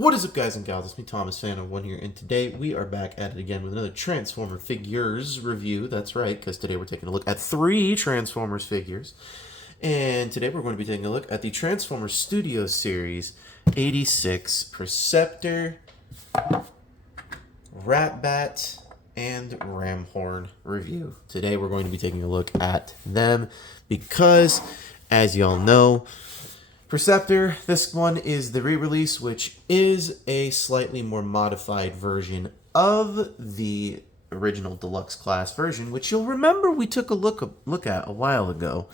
What is up, guys and gals? It's me, Thomas Fan01 here, and today we are back at it again with another Transformer Figures review. That's right, because today we're taking a look at 3 Transformers figures. And today we're going to be taking a look at the Transformers Studio Series 86 Perceptor, Ratbat, and Ramhorn review. Today we're going to be taking a look at them because, as y'all know, Perceptor, this one is the re-release, which is a slightly more modified version of the original deluxe class version, which you'll remember we took a look at a while ago.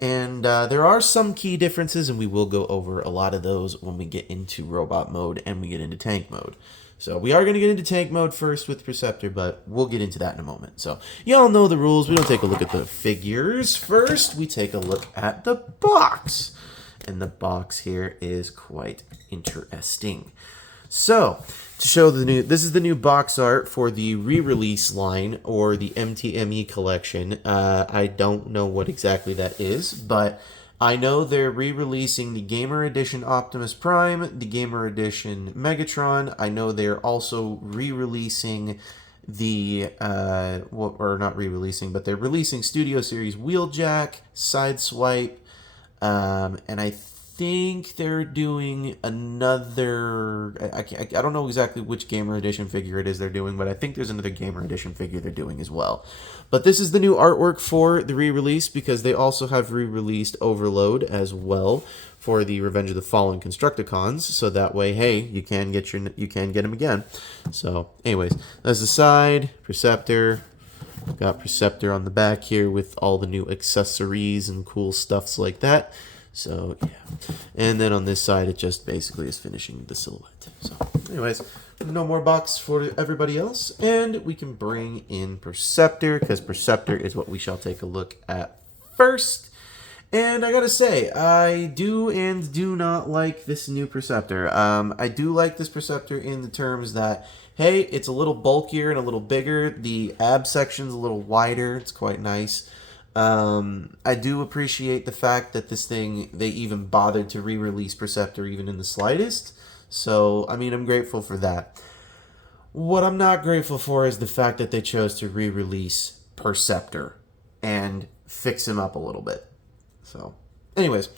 And there are some key differences, and we will go over a lot of those when we get into robot mode and we get into tank mode. So we are going to get into tank mode first with Perceptor, but we'll get into that in a moment. So y'all know the rules. We don't take a look at the figures first. We take a look at the box. And the box here is quite interesting. So, to show this is the new box art for the re-release line, or the MTME collection. I don't know what exactly that is, but I know they're re-releasing the Gamer Edition Optimus Prime, the Gamer Edition Megatron. I know they're also re-releasing the, or not re-releasing, but they're releasing Studio Series Wheeljack, Sideswipe, and I think they're doing another, I don't know exactly which Gamer Edition figure it is they're doing, but I think there's another Gamer Edition figure they're doing as well. But this is the new artwork for the re-release, because they also have re-released Overload as well for the Revenge of the Fallen Constructicons, so that way, hey, you can get them again. So, anyways, that's the side, Perceptor. Got Perceptor on the back here with all the new accessories and cool stuffs like that. So, yeah. And then on this side, it just basically is finishing the silhouette. So, anyways, no more box for everybody else. And we can bring in Perceptor, because Perceptor is what we shall take a look at first. And I gotta say, I do and do not like this new Perceptor. I do like this Perceptor in the terms that, hey, it's a little bulkier and a little bigger. The ab section's a little wider. It's quite nice. I do appreciate the fact that this thing, they even bothered to re-release Perceptor even in the slightest. So, I mean, I'm grateful for that. What I'm not grateful for is the fact that they chose to re-release Perceptor and fix him up a little bit. So, anyways,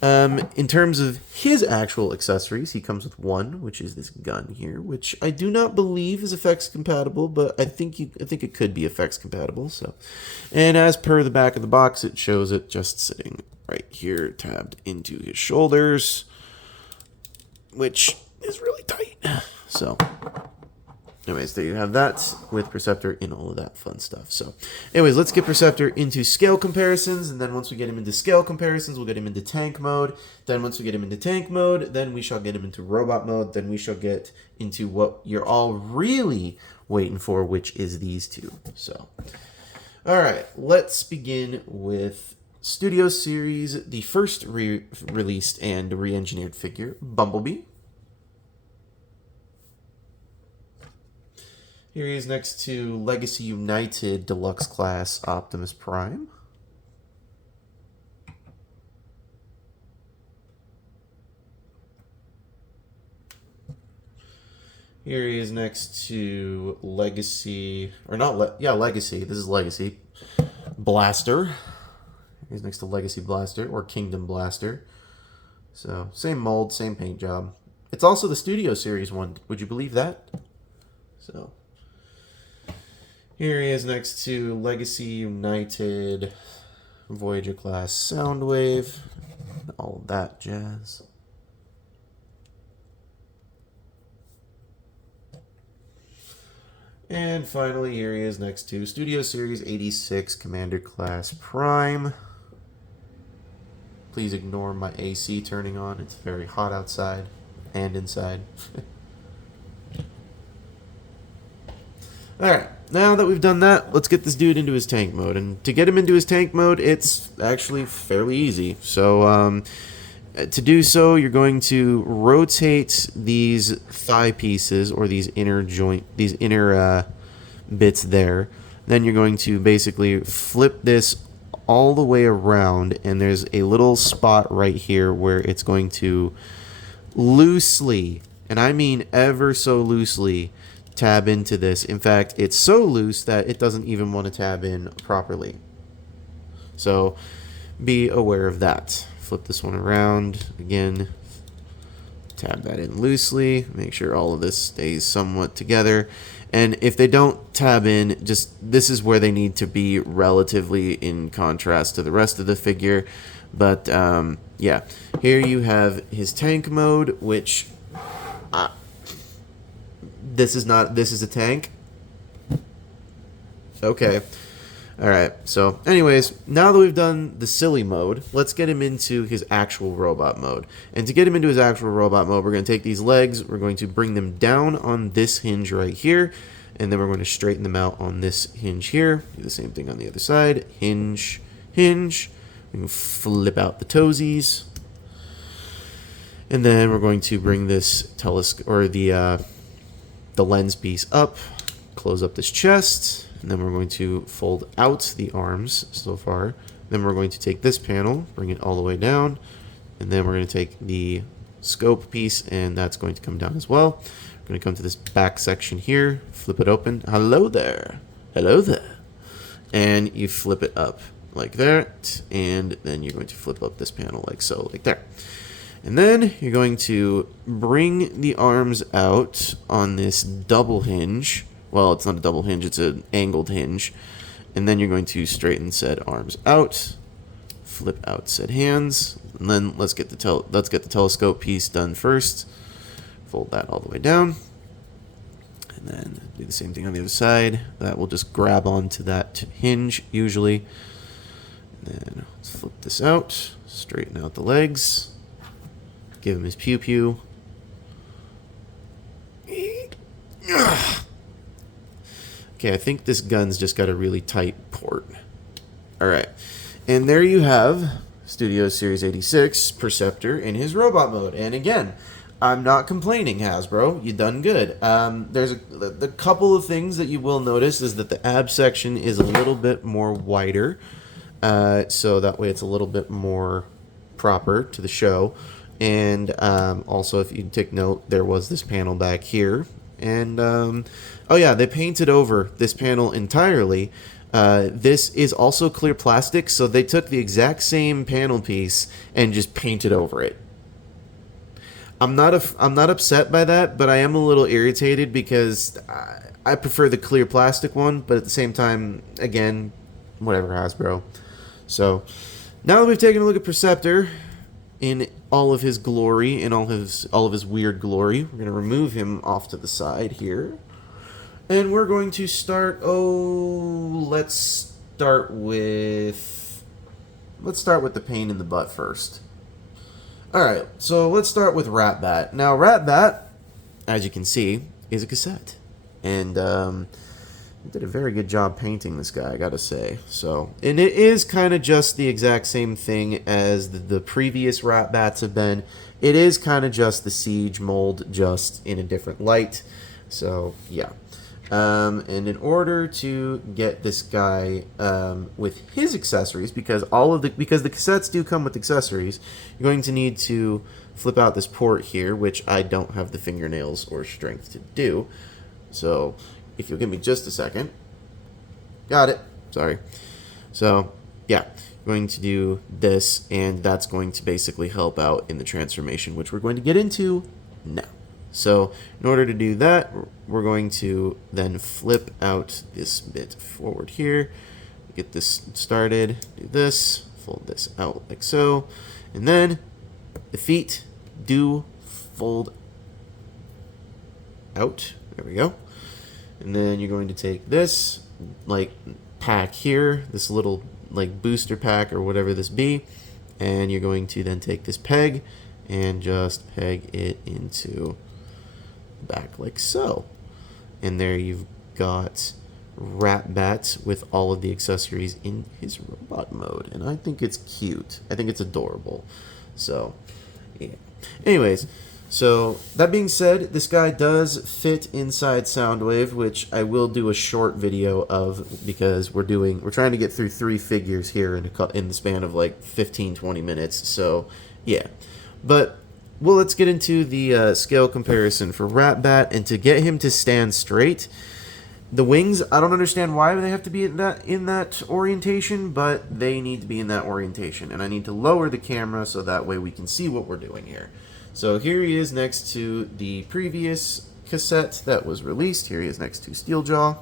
in terms of his actual accessories, he comes with one, which is this gun here, which I do not believe is effects compatible, but I think it could be effects compatible. So, and as per the back of the box, it shows it just sitting right here, tabbed into his shoulders, which is really tight. So, anyways, there you have that with Perceptor in all of that fun stuff. So, anyways, let's get Perceptor into scale comparisons, and then once we get him into scale comparisons, we'll get him into tank mode. Then once we get him into tank mode, then we shall get him into robot mode. Then we shall get into what you're all really waiting for, which is these two. So, all right, let's begin with Studio Series, the first re-released and re-engineered figure, Bumblebee. Here he is next to Legacy United Deluxe Class Optimus Prime. Here he is next to Legacy, or not, Legacy. This is Legacy Blaster. He's next to Legacy Blaster, or Kingdom Blaster. So, same mold, same paint job. It's also the Studio Series one. Would you believe that? So, here he is next to Legacy United Voyager class Soundwave, all that jazz. And finally, here he is next to Studio Series 86 Commander class Prime. Please ignore my AC turning on. It's very hot outside and inside. Alright, now that we've done that, let's get this dude into his tank mode. And to get him into his tank mode, it's actually fairly easy. So, to do so, you're going to rotate these thigh pieces, or these inner bits there. Then you're going to basically flip this all the way around, and there's a little spot right here where it's going to loosely and I mean ever so loosely, tab into this. In fact, it's so loose that it doesn't even want to tab in properly. So be aware of that. Flip this one around again, tab that in loosely, make sure all of this stays somewhat together. And if they don't tab in, just this is where they need to be relatively in contrast to the rest of the figure. But yeah, here you have his tank mode, which this is a tank. Okay. Alright, so anyways, now that we've done the silly mode, let's get him into his actual robot mode. And to get him into his actual robot mode, we're going to take these legs, we're going to bring them down on this hinge right here, and then we're going to straighten them out on this hinge here. Do the same thing on the other side. Hinge, hinge. We can flip out the toesies. And then we're going to bring this telescope, or the lens piece up, close up this chest. And then we're going to fold out the arms so far. Then we're going to take this panel, bring it all the way down. And then we're going to take the scope piece, and that's going to come down as well. We're going to come to this back section here, flip it open. Hello there. Hello there. And you flip it up like that. And then you're going to flip up this panel like so, like there. And then you're going to bring the arms out on this double hinge. Well, it's not a double hinge, it's an angled hinge. And then you're going to straighten said arms out, flip out said hands, and then let's get the telescope piece done first. Fold that all the way down. And then do the same thing on the other side. That will just grab onto that hinge usually. And then let's flip this out, straighten out the legs, give him his pew pew. Okay, I think this gun's just got a really tight port. Alright, and there you have Studio Series 86 Perceptor in his robot mode. And again, I'm not complaining, Hasbro. You done good. There's a couple of things that you will notice is that the ab section is a little bit more wider. So that way it's a little bit more proper to the show. And also, if you take note, there was this panel back here. And, oh yeah, they painted over this panel entirely. This is also clear plastic, so they took the exact same panel piece and just painted over it. I'm not upset by that, but I am a little irritated because I prefer the clear plastic one, but at the same time, again, whatever, Hasbro. So, now that we've taken a look at Perceptor in all of his glory, in all of his weird glory, we're going to remove him off to the side here. And we're going to start, let's start with the pain in the butt first. Alright, so let's start with Ratbat. Now, Ratbat, as you can see, is a cassette. And did a very good job painting this guy, I gotta say. So, and it is kind of just the exact same thing as the previous Ratbats have been. It is kind of just the Siege mold, just in a different light. So, yeah. And in order to get this guy with his accessories, because the cassettes do come with accessories, you're going to need to flip out this port here, which I don't have the fingernails or strength to do. So, if you'll give me just a second. Got it. Sorry. So, yeah, going to do this, and that's going to basically help out in the transformation, which we're going to get into now. So, in order to do that, we're going to then flip out this bit forward here, get this started, do this, fold this out like so, and then the feet do fold out. There we go. And then you're going to take this, like, pack here, this little, like, booster pack or whatever this be, and you're going to then take this peg and just peg it into the back like so. And there you've got Ratbat with all of the accessories in his robot mode. And I think it's cute. I think it's adorable. So, yeah. Anyways, so that being said, this guy does fit inside Soundwave, which I will do a short video of because we're trying to get through 3 figures here in the span of like 15-20 minutes. So, yeah. But well, let's get into the scale comparison for Ratbat, and to get him to stand straight. The wings, I don't understand why they have to be in that orientation, but they need to be in that orientation. And I need to lower the camera so that way we can see what we're doing here. So here he is next to the previous cassette that was released. Here he is next to Steeljaw.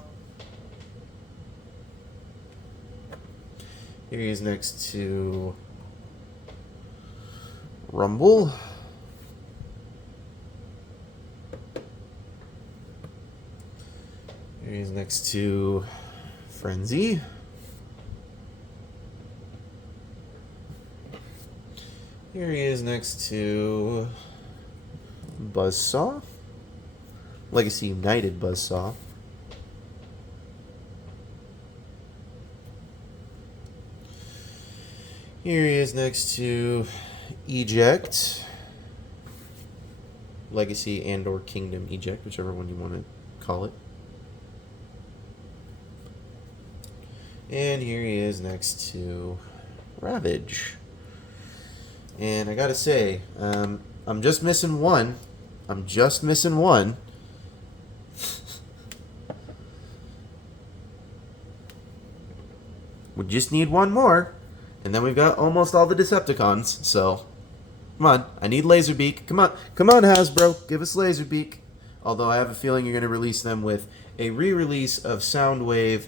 Here he is next to Rumble. Here he is next to Frenzy. Here he is next to Buzzsaw. Legacy United Buzzsaw. Here he is next to Eject. Legacy and or Kingdom Eject, whichever one you want to call it. And here he is next to Ravage. And I gotta say, I'm just missing one. I'm just missing one. We just need one more. And then we've got almost all the Decepticons. So, come on. I need Laserbeak. Come on. Come on, Hasbro. Give us Laserbeak. Although I have a feeling you're going to release them with a re-release of Soundwave,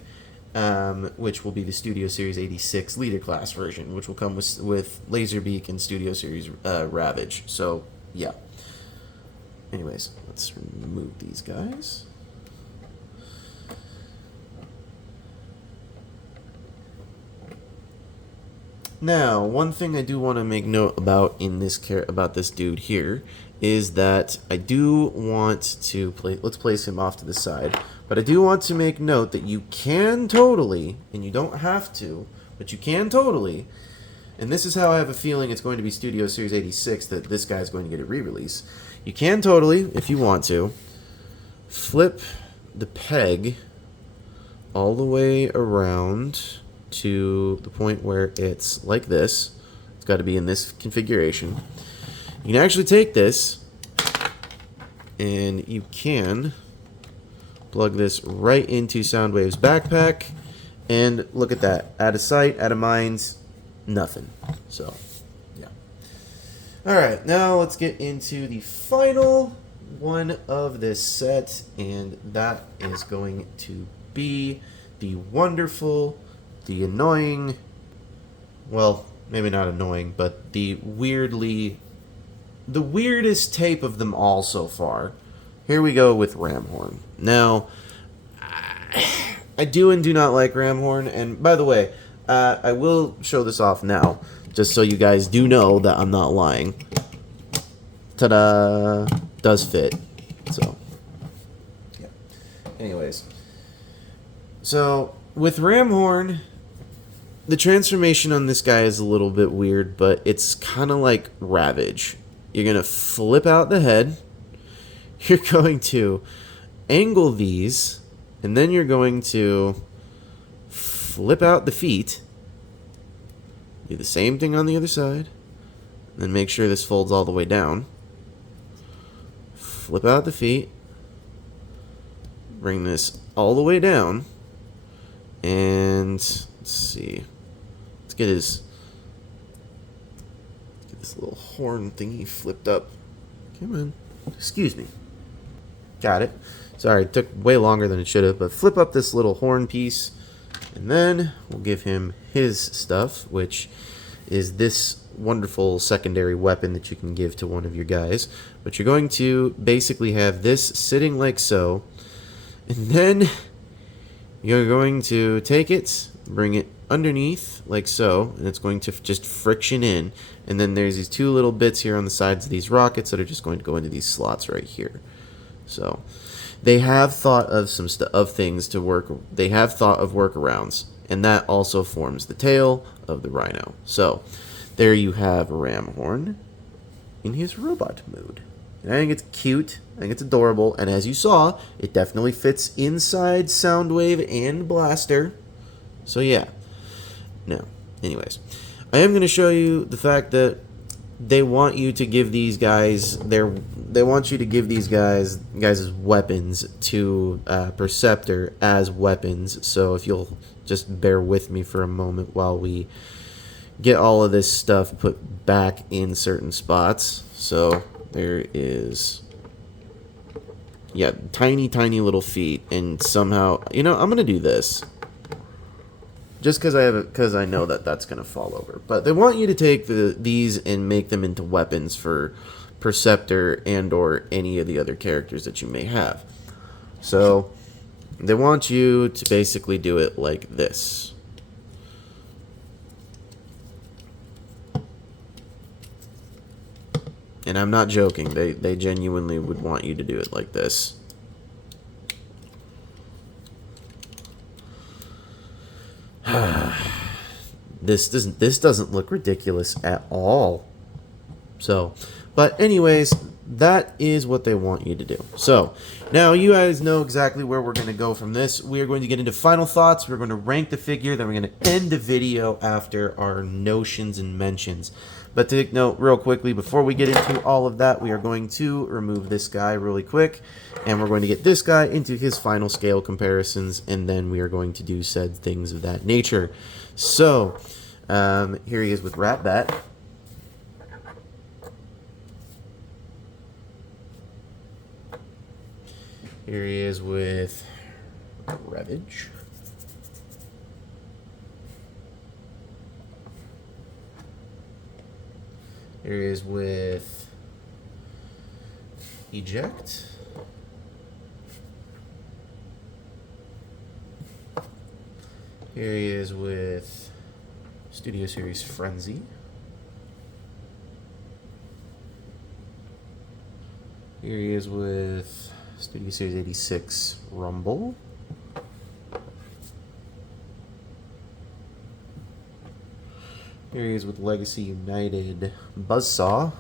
which will be the Studio Series 86 Leader Class version, which will come with Laserbeak and Studio Series Ravage. So, yeah. Anyways, let's remove these guys. Now, one thing I do want to make note about about this dude here is that I do want to let's place him off to the side, but I do want to make note that you can totally, and you don't have to, but you can totally, and this is how I have a feeling it's going to be Studio Series 86 that this guy's going to get a re-release. You can totally, if you want to, flip the peg all the way around to the point where it's like this. It's got to be in this configuration. You can actually take this and you can plug this right into Soundwave's backpack, and look at that. Out of sight, out of mind, nothing. So, yeah. Alright, now let's get into the final one of this set, and that is going to be the wonderful, the annoying, well, maybe not annoying, but the weirdest tape of them all so far. Here we go with Ramhorn. Now, I do and do not like Ramhorn, and by the way, I will show this off now, just so you guys do know that I'm not lying. Ta-da! Does fit. So, yeah. Anyways. So, with Ramhorn, the transformation on this guy is a little bit weird, but it's kind of like Ravage. You're going to flip out the head. You're going to angle these, and then you're going to flip out the feet. Do the same thing on the other side. And then make sure this folds all the way down. Flip out the feet. Bring this all the way down. And let's see. Let's get this little horn thingy flipped up. Come on. Excuse me. Got it. Sorry, it took way longer than it should have, but flip up this little horn piece, and then we'll give him his stuff, which is this wonderful secondary weapon that you can give to one of your guys. But you're going to basically have this sitting like so, and then you're going to take it, bring it underneath like so, and it's going to just friction in, and then there's these two little bits here on the sides of these rockets that are just going to go into these slots right here. So they have thought of some things to work. They have thought of workarounds, and that also forms the tail of the Rhino. So there you have Ramhorn in his robot mode. And I think it's cute. I think it's adorable. And as you saw, it definitely fits inside Soundwave and Blaster. So yeah. Now, anyways, I am going to show you the fact that they want you to give these guys they want you to give these guys weapons to Perceptor as weapons. So if you'll just bear with me for a moment while we get all of this stuff put back in certain spots. So there is, yeah, tiny little feet, and somehow, you know, I'm gonna do this just because I know that that's gonna fall over. But they want you to take these and make them into weapons for Perceptor and or any of the other characters that you may have. So they want you to basically do it like this. And I'm not joking. They genuinely would want you to do it like this. This doesn't look ridiculous at all. So, but anyways, that is what they want you to do. So, now you guys know exactly where we're going to go from this. We are going to get into final thoughts. We're going to rank the figure. Then we're going to end the video after our notions and mentions. But to take note real quickly, before we get into all of that, we are going to remove this guy really quick. And we're going to get this guy into his final scale comparisons. And then we are going to do said things of that nature. So, here he is with Ratbat. Here he is with Ravage. Here he is with Eject. Here he is with Studio Series Frenzy. Here he is with Studio Series 86 Rumble. Here he is with Legacy United Buzzsaw.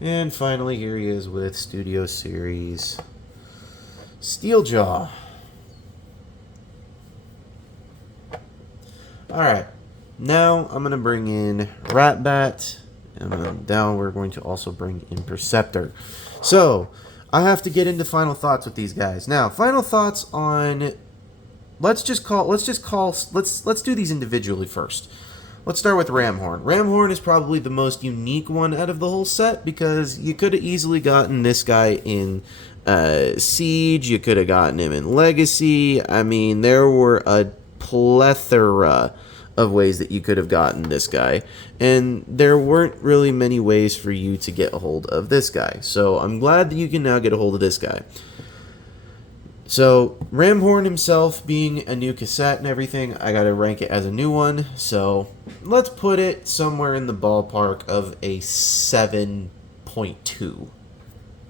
And finally, here he is with Studio Series Steeljaw. Alright, now I'm going to bring in Ratbat. And down we're going to also bring in Perceptor. So, I have to get into final thoughts with these guys. Now, final thoughts on... Let's do these individually first. Let's start with Ramhorn. Ramhorn is probably the most unique one out of the whole set because you could have easily gotten this guy in Siege. You could have gotten him in Legacy. I mean, there were a plethora of ways that you could have gotten this guy, and there weren't really many ways for you to get a hold of this guy. So I'm glad that you can now get a hold of this guy. So Ramhorn himself being a new cassette and everything, I gotta rank it as a new one. So let's put it somewhere in the ballpark of a 7.25.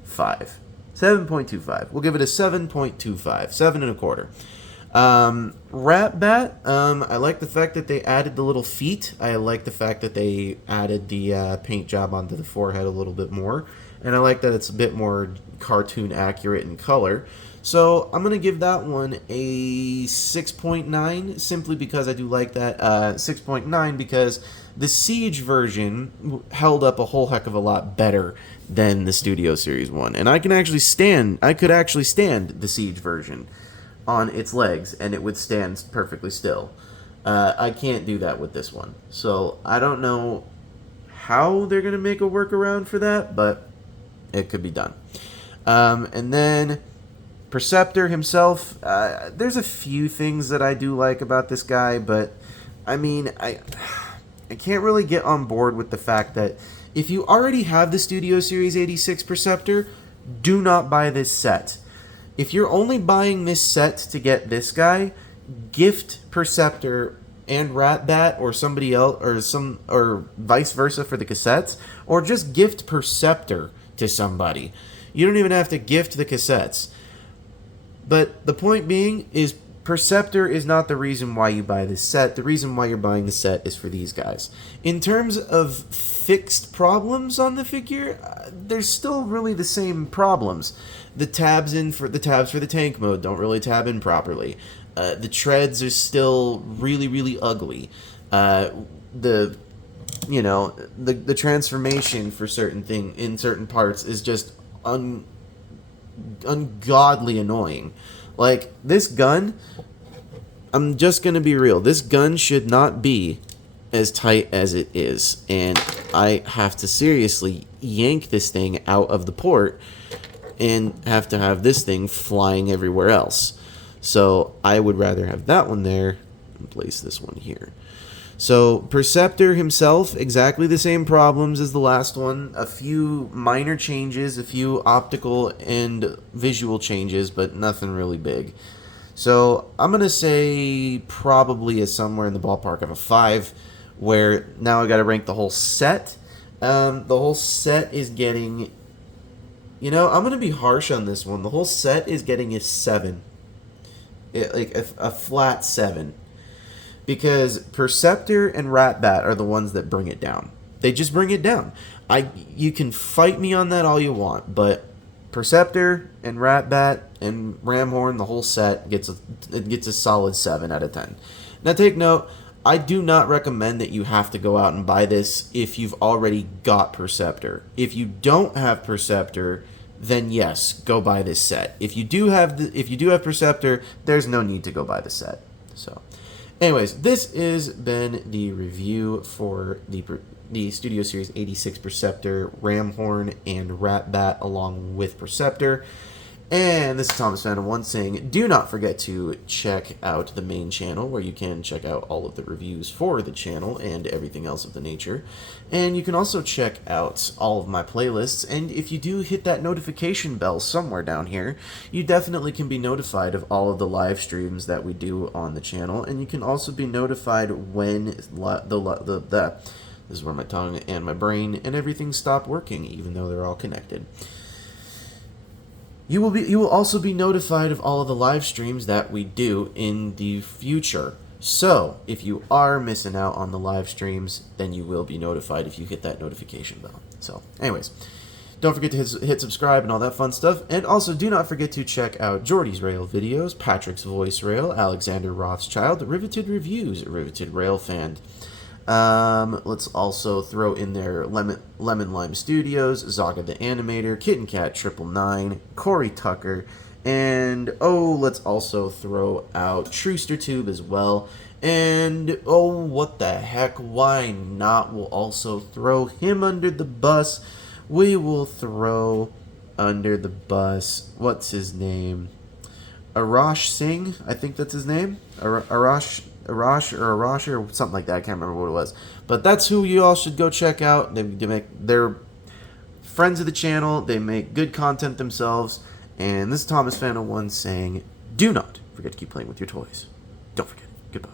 7.25. We'll give it a 7.25. 7 and a quarter. Ratbat, I like the fact that they added the little feet. I like the fact that they added the paint job onto the forehead a little bit more. And I like that it's a bit more cartoon accurate in color. So I'm going to give that one a 6.9 simply because I do like that. 6.9 because the Siege version held up a whole heck of a lot better than the Studio Series one. And I could actually stand the Siege version on its legs and it would stand perfectly still. I can't do that with this one. So I don't know how they're going to make a workaround for that, but it could be done. And then Perceptor himself, there's a few things that I do like about this guy, but I mean, I can't really get on board with the fact that if you already have the Studio Series 86 Perceptor, do not buy this set. If you're only buying this set to get this guy, gift Perceptor and Ratbat or somebody else or vice versa for the cassettes, or just gift Perceptor to somebody. You don't even have to gift the cassettes. But the point being is Perceptor is not the reason why you buy this set. The reason why you're buying the set is for these guys. In terms of fixed problems on the figure, there's still really the same problems. The tabs for the tank mode don't really tab in properly. The treads are still really, really ugly. The the transformation for in certain parts is just ungodly annoying. Like, this gun, I'm just gonna be real, this gun should not be as tight as it is, and I have to seriously yank this thing out of the port and have to have this thing flying everywhere else. So I would rather have that one there and place this one here. So Perceptor himself, exactly the same problems as the last one. A few minor changes, a few optical and visual changes, but nothing really big. So I'm going to say probably is somewhere in the ballpark of a 5, where now I got to rank the whole set. The whole set is getting... I'm going to be harsh on this one. The whole set is getting a 7. Like a flat 7. Because Perceptor and Ratbat are the ones that bring it down. They just bring it down. You can fight me on that all you want, but Perceptor and Ratbat and Ramhorn, the whole set, gets a solid 7 out of 10. Now take note, I do not recommend that you have to go out and buy this if you've already got Perceptor. If you don't have Perceptor, then yes, go buy this set. If you do have Perceptor, there's no need to go buy the set. So, anyways, this has been the review for the Studio Series 86 Perceptor, Ramhorn, and Ratbat along with Perceptor. And this is Thomas Phantom 1 saying, do not forget to check out the main channel where you can check out all of the reviews for the channel and everything else of the nature. And you can also check out all of my playlists, and if you do hit that notification bell somewhere down here, you definitely can be notified of all of the live streams that we do on the channel, and you can also be notified when this is where my tongue and my brain and everything stop working, even though they're all connected. You will also be notified of all of the live streams that we do in the future. So, if you are missing out on the live streams, then you will be notified if you hit that notification bell. So, anyways, don't forget to hit subscribe and all that fun stuff. And also, do not forget to check out Jordy's Rail videos, Patrick's Voice Rail, Alexander Rothschild, Riveted Reviews, Riveted Rail Fan. Let's also throw in there Lemon Lime Studios, Zaga the Animator, Kitten Cat 999, Corey Tucker, and let's also throw out Truster Tube as well. And what the heck, why not? We'll also throw him under the bus. We will throw under the bus, what's his name? Arash Singh, I think that's his name. Arash or something like that. I can't remember what it was. But that's who you all should go check out. They're friends of the channel. They make good content themselves. And this is Thomas Phantom 1 saying, do not forget to keep playing with your toys. Don't forget. Goodbye.